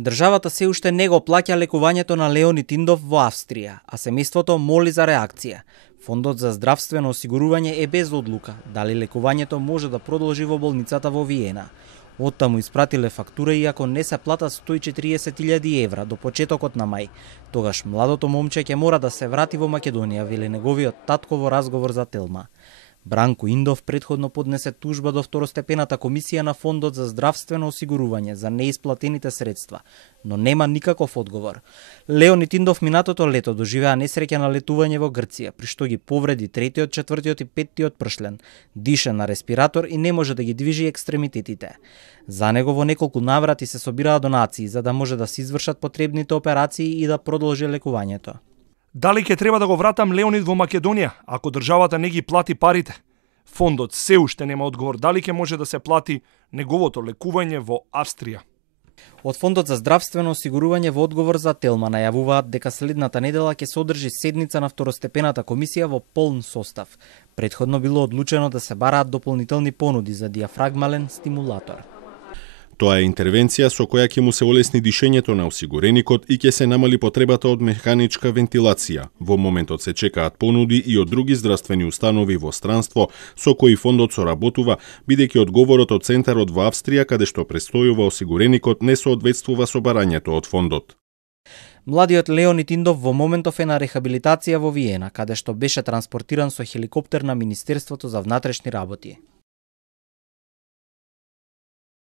Државата се уште не го плаќа лекувањето на Леонид Индов во Австрија, а семејството моли за реакција. Фондот за здравствено осигурување е без одлука дали лекувањето може да продолжи во болницата во Виена. Оттаму испратиле фактура иако не се платат 140.000 евра до почетокот на мај. Тогаш младото момче ќе мора да се врати во Македонија, вели неговиот татко во разговор за Телма. Бранко Индов претходно поднесе тужба до второстепената комисија на Фондот за здравствено осигурување за неисплатените средства, но нема никаков одговор. Леонид Индов минатото лето доживеа несреќа на летување во Грција, при што ги повреди третиот, четвртиот и петтиот пршлен, диша на респиратор и не може да ги движи екстремитетите. За него во неколку наврати се собираа донации за да може да се извршат потребните операции и да продолжи лекувањето. Дали ќе треба да го вратам Леонид во Македонија, ако државата не ги плати парите? Фондот се уште нема одговор дали ќе може да се плати неговото лекување во Австрија. Од Фондот за здравствено осигурување во одговор за Телма најавуваат дека следната недела ќе се одржи седница на второстепената комисија во полн состав. Претходно било одлучено да се бараат дополнителни понуди за диафрагмален стимулатор. Тоа е интервенција со која ќе му се олесни дишењето на осигуреникот и ќе се намали потребата од механичка вентилација. Во моментот се чекаат понуди и од други здравствени установи во странство со кои фондот соработува, бидејќи одговорот од центарот во Австрија каде што престојува осигуреникот не соодветствува со барањето од фондот. Младиот Леонид Индов во моментов е на рехабилитација во Виена, каде што беше транспортиран со хеликоптер на Министерството за внатрешни работи.